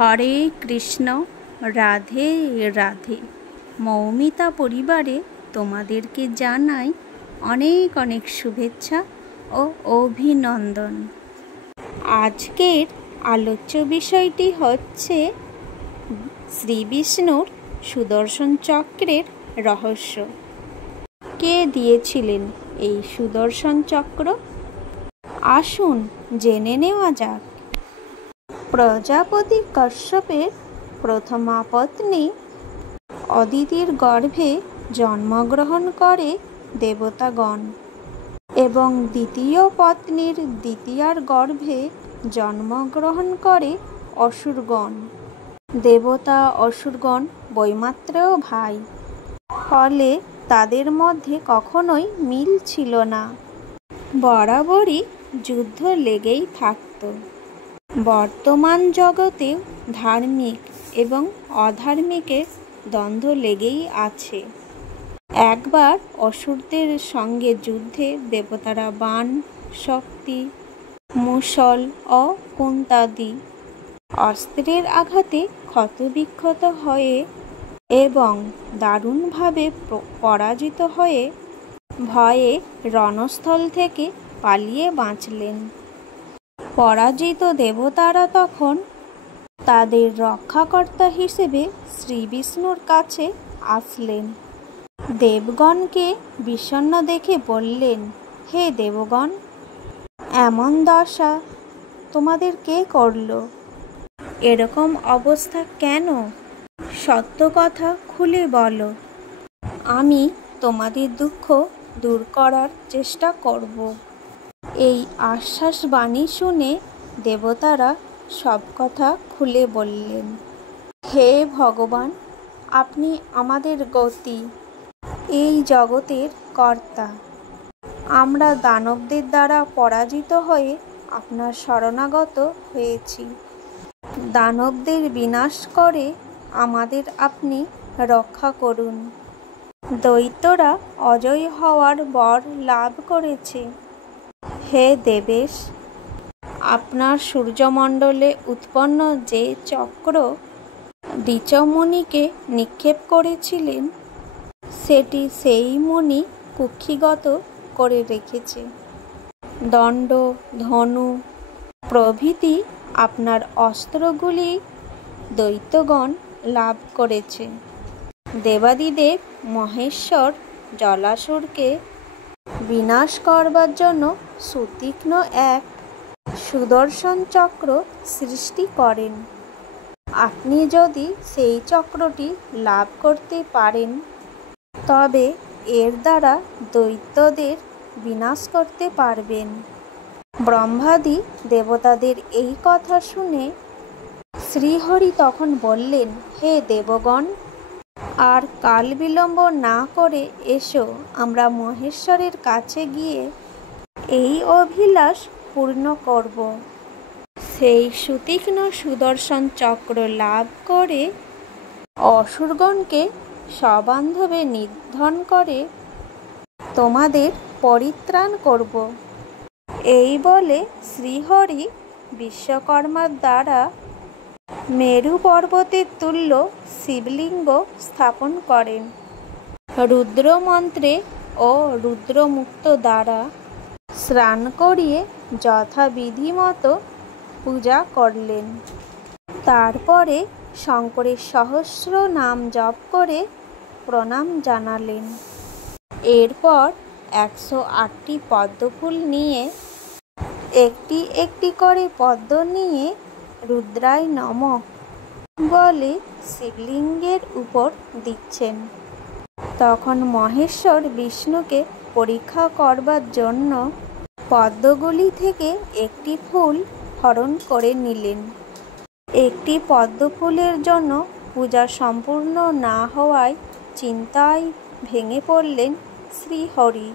হরে কৃষ্ণ, রাধে রাধে। মৌমিতা পরিবারে তোমাদেরকে জানাই অনেক অনেক শুভেচ্ছা ও অভিনন্দন। আজকের আলোচ্য বিষয়টি হচ্ছে শ্রী বিষ্ণুর সুদর্শন চক্রের রহস্য। কে দিয়েছিলেন এই সুদর্শন চক্র? আসুন জেনে নেওয়া যাক। প্রজাপতি কশ্যপের প্রথমা পত্নী অদিতির গর্ভে জন্মগ্রহণ করে দেবতাগণ এবং দ্বিতীয় পত্নীর দ্বিতীয়ার গর্ভে জন্মগ্রহণ করে অসুরগণ। দেবতা অসুরগণ বৈমাত্রেয় ভাই, ফলে তাদের মধ্যে কখনোই মিল ছিল না, বরাবরই যুদ্ধ লেগেই থাকত। বর্তমান জগতে ধার্মিক এবং অধার্মিকের দ্বন্দ্ব লেগেই আছে। একবার অসুরদের সঙ্গে যুদ্ধে দেবতারা বাণ, শক্তি, মুষল ও কুন্তাদি অস্ত্রের আঘাতে ক্ষতবিক্ষত হয়ে এবং দারুণভাবে পরাজিত হয়ে ভয়ে রণস্থল থেকে পালিয়ে বাঁচলেন। পরাজিত দেবতারা তখন তাদের রক্ষাকর্তা হিসেবে শ্রী বিষ্ণুর কাছে আসলেন। দেবগণকে বিষণ্ণ দেখে বললেন, হে দেবগণ, এমন দশা তোমাদের কে করল? এরকম অবস্থা কেন? সত্য কথা খুলে বলো, আমি তোমাদের দুঃখ দূর করার চেষ্টা করব। এই আশ্বাস বাণী শুনে দেবতারা সব কথা খুলে বললেন, হে ভগবান, আপনি আমাদের গতি, এই জগতের কর্তা। আমরা দানবদের দ্বারা পরাজিত হয়ে আপনার শরণাগত হয়েছি। দানবদের বিনাশ করে আমাদের আপনি রক্ষা করুন। দৈত্যরা অজয় হওয়ার বর লাভ করেছে। হে দেবেশ, আপনার সূর্যমণ্ডলে উৎপন্ন যে চক্র ঋচমুনিকে নিক্ষেপ করেছিলেন, সেটি সেই মুনি কুক্ষিগত করে রেখেছে। দণ্ড, ধনু প্রভৃতি আপনার অস্ত্রগুলি দৈত্যগণ লাভ করেছে। দেবাদিদেব মহেশ্বর জলাসুরকে বিনাশ করবার জন্য সুতীক্ষ্ণ এক সুদর্শন চক্র সৃষ্টি করেন। আপনি যদি সেই চক্রটি লাভ করতে পারেন, তবে এর দ্বারা দৈত্যদের বিনাশ করতে পারবেন। ব্রহ্মাদি দেবতাদের এই কথা শুনে শ্রীহরি তখন বললেন, হে দেবগণ, আর কাল বিলম্ব না করে এসো, আমরা মহেশ্বরের কাছে গিয়ে এই অভিলাষ পূর্ণ করব। সেই সুতীক্ষ্ণ সুদর্শন চক্র লাভ করে অসুরগণকে সবান্ধবে নিধন করে তোমাদের পরিত্রাণ করব। এই বলে শ্রীহরি বিশ্বকর্মার দ্বারা মেরু পর্বতের তুল্য শিবলিঙ্গ স্থাপন করেন। রুদ্র মন্ত্রে ও রুদ্রমুক্ত দ্বারা স্নান করিয়ে যথাবিধি মতো পূজা করলেন। তারপরে শঙ্করের সহস্র নাম জপ করে প্রণাম জানালেন। এরপর 108টি পদ্মফুল নিয়ে একটি একটি করে পদ্ম নিয়ে রুদ্রায় নমঃ বলে শিবলিঙ্গের উপর দিচ্ছেন। তখন মহেশ্বর বিষ্ণুকে পরীক্ষা করবার জন্য পদ্মগুলি থেকে একটি ফুল হরণ করে নিলেন। একটি পদ্মফুলের জন্য পূজা সম্পূর্ণ না হওয়ায় চিন্তায় ভেঙে পড়লেন শ্রীহরি।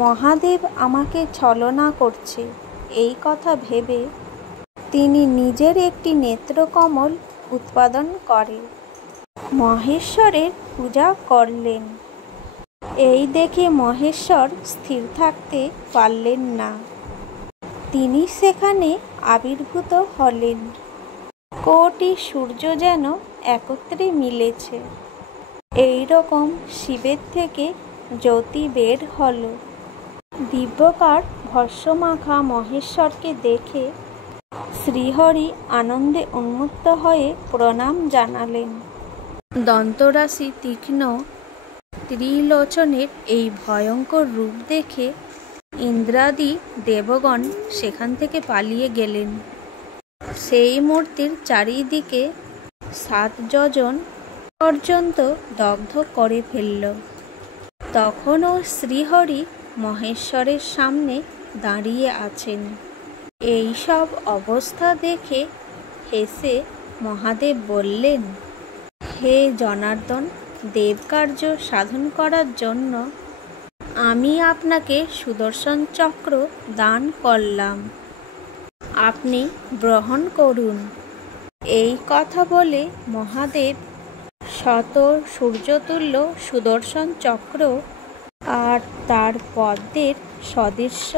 মহাদেব আমাকে ছলনা করছে, এই কথা ভেবে তিনি নিজের একটি নেত্রকমল উৎপাদন করে মহেশ্বরের পূজা করলেন। এই দেখে মহেশ্বর স্থির থাকতে পারলেন না। তিনি সেখানে আবির্ভূত হলেন। কোটি সূর্য যেন একত্রে মিলেছে। এই রকম শিবের থেকে জ্যোতি বের হলো। দিব্যকার ভস্মমাখা মহেশ্বরকে দেখে শ্রীহরি আনন্দে উন্মত্ত হয়ে প্রণাম জানালেন। দন্তরাশি তীক্ষ্ণ ত্রিলোচনের এই ভয়ঙ্কর রূপ দেখে ইন্দ্রাদি দেবগণ সেখান থেকে পালিয়ে গেলেন। সেই মূর্তির চারিদিকে 7 যোজন পর্যন্ত দগ্ধ করে ফেলল। তখনও শ্রীহরি মহেশ্বরের সামনে দাঁড়িয়ে আছেন। এই সব অবস্থা দেখে হেসে মহাদেব বললেন, হে জনার্দন, দেবকার্য সাধন করার জন্য আমি আপনাকে সুদর্শন চক্র দান করলাম, আপনি গ্রহণ করুন। এই কথা বলে মহাদেব শত সূর্যতুল্য সুদর্শন চক্র আর তার পদ্মের সদৃশ্য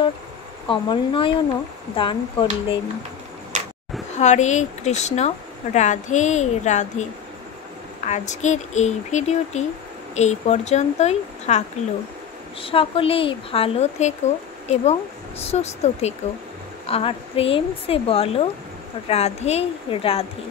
কমলনয়নও দান করলেন। হরে কৃষ্ণ, রাধে রাধে। আজকের এই ভিডিওটি এই পর্যন্তই থাকলো। সকলেই ভালো থেকো এবং সুস্থ থেকো আর প্রেম সে বলো রাধে রাধে।